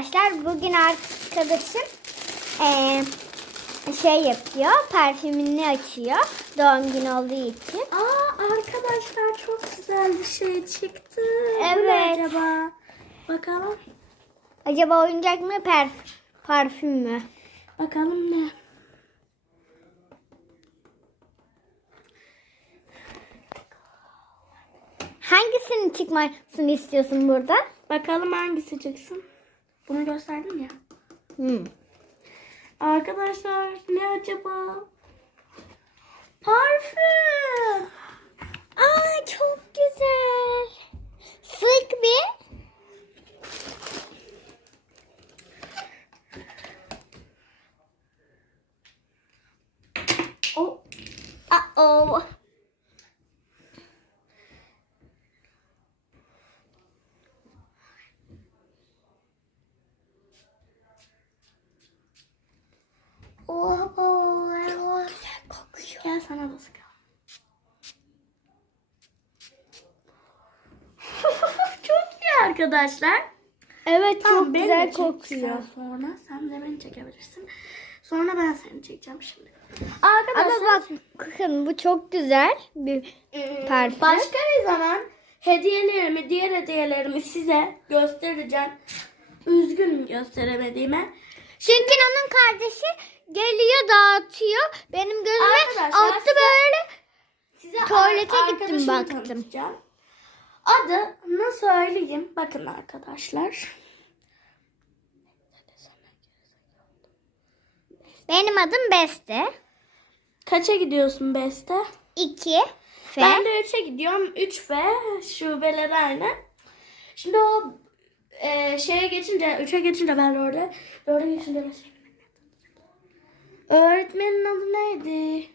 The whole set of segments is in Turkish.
arkadaşlar. Bugün arkadaşım eee, şey yapıyor. Parfümünü açıyor. Doğum günü olduğu için. Aa arkadaşlar çok güzel bir şey çıktı. Bu ne Evet. acaba? Bakalım. Acaba oyuncak mı parf parfüm mü? Bakalım ne? Hangisinin çıkmasını istiyorsun burada? Bakalım hangisi çıksın. Bunu gösterdim ya. Hmm. Arkadaşlar ne acaba? Parfüm. Aa çok güzel. Sık bir. O Uh-oh. Oh, Güzel kokuyor. Gel sana da sıkalım. Çok iyi arkadaşlar. Evet Tamam, çok güzel kokuyor. Sonra sen de beni çekebilirsin. Sonra ben seni çekeceğim şimdi. Ama Arkadaşlar bak bakın bu çok güzel bir e, parfüm. başka bir zaman hediyelerimi, diğer hediyelerimi size göstereceğim. Üzgünüm gösteremediğime. Çünkü onun kardeşi geliyor dağıtıyor. Benim gözüme Arkadaşlar, attı size- böyle. Size Tuvalete gittim, baktım. tanıtacağım. Adını söyleyeyim. Bakın arkadaşlar. Benim adım Beste. Kaça gidiyorsun Beste? 2 F. Ben de 3'e gidiyorum. 3 ve şubeler aynı. Şimdi o e, şeye geçince, 3'e geçince ben de orada. 4'e geçince ben şey Öğretmenin adı neydi?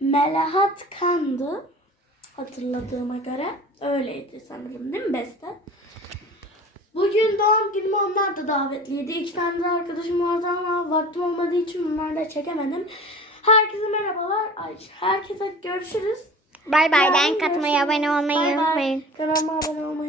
Melahat Kandı. Hatırladığıma göre. Öyleydi sanırım değil mi Beste? Bugün doğum günüm onlar da davetliydi. İki tane de arkadaşım vardı ama vaktim olmadığı için onları da çekemedim. Herkese merhabalar. Ay, herkese görüşürüz. Bay bay. Like atmayı, abone olmayı unutmayın. Kanalıma abone olmayı.